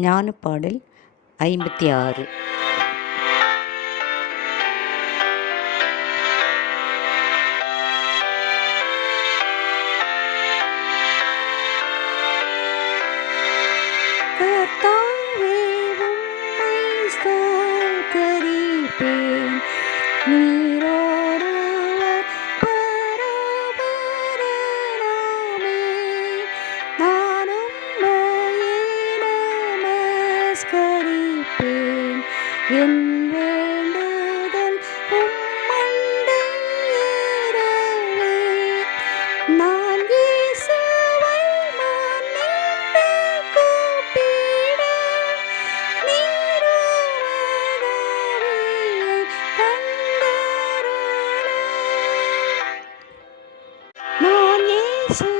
ஞானப்பாடல் ஐம்பத்தி ஆறு. கர்த்தாவே உம்மை ஸ்தோத்தரிப்பேன். நீரொருவர் என் வேண்டுதல் உம்மண்டே நான் இயேசுவை மன்னிட்டு கூப்பிட நீரோடாவியை தந்தருள நான் இயேசு